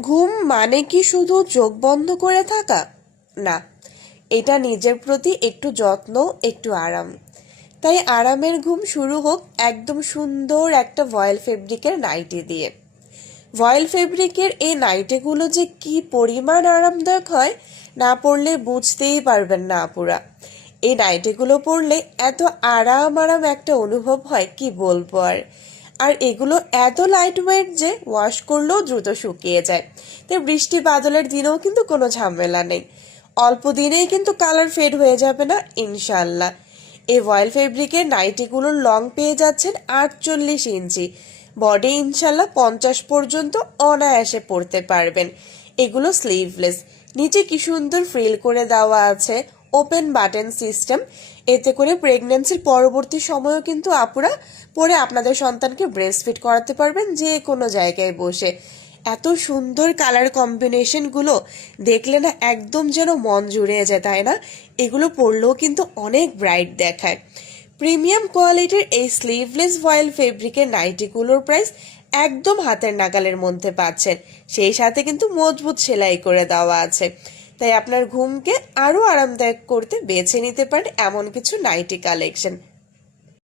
ঘুম মানে কি শুধু চোখ বন্ধ করে থাকা? না, এটা নিজের প্রতি একটু যত্ন, একটু আরাম। তাই আরামের ঘুম শুরু হোক একদম সুন্দর একটা ভয়েল ফেব্রিকের নাইটি দিয়ে। ভয়েল ফেব্রিকের এই নাইটিগুলো যে কি পরিমাণ আরামদায়ক হয়, না পরলে বুঝতেই পারবেন না আপুরা। এই নাইটিগুলো পরলে এত আরাম আরাম একটা অনুভব হয়, কি বলবো আর। আর এগুলো এত লাইট ওয়েট যে ওয়াশ করলেও দ্রুত শুকিয়ে যায়। তাই বৃষ্টি বাদলের দিনেও কিন্তু কোনো ঝামেলা নেই। অল্প দিনেই কিন্তু কালার ফেড হয়ে যাবে না ইনশাল্লাহ। এই ভয়েল ফেব্রিকের নাইটিগুলোর লং পেয়ে যাচ্ছেন 48 ইঞ্চি। বডি ইনশাল্লাহ 50 পর্যন্ত অনায়াসে পরতে পারবেন। এগুলো স্লিভলেস, নিচে কি সুন্দর ফ্রিল করে দেওয়া আছে, ওপেন বাটন সিস্টেম। এতে করে প্রেগন্যান্সির পরবর্তী সময়ও কিন্তু আপুরা পরে আপনাদের সন্তানকে ব্রেস্ট ফিড করাতে পারবেন যে কোনো জায়গায় বসে। এত সুন্দর কালার কম্বিনেশনগুলো দেখলে না একদম যেন মন জুড়িয়ে যায়, তাই না? এগুলো পরলেও কিন্তু অনেক ব্রাইট দেখায়। প্রিমিয়াম কোয়ালিটির এই স্লিভলেস ভয়েল ফেব্রিকের নাইটিগুলোর প্রাইস একদম হাতের নাগালের মধ্যে পাচ্ছেন। সেই সাথে কিন্তু মজবুত সেলাই করে দেওয়া আছে। তাই আপনার ঘুমকে আরও আরামদায়ক করতে বেছে নিতে পারেন এমন কিছু নাইটি কালেকশন।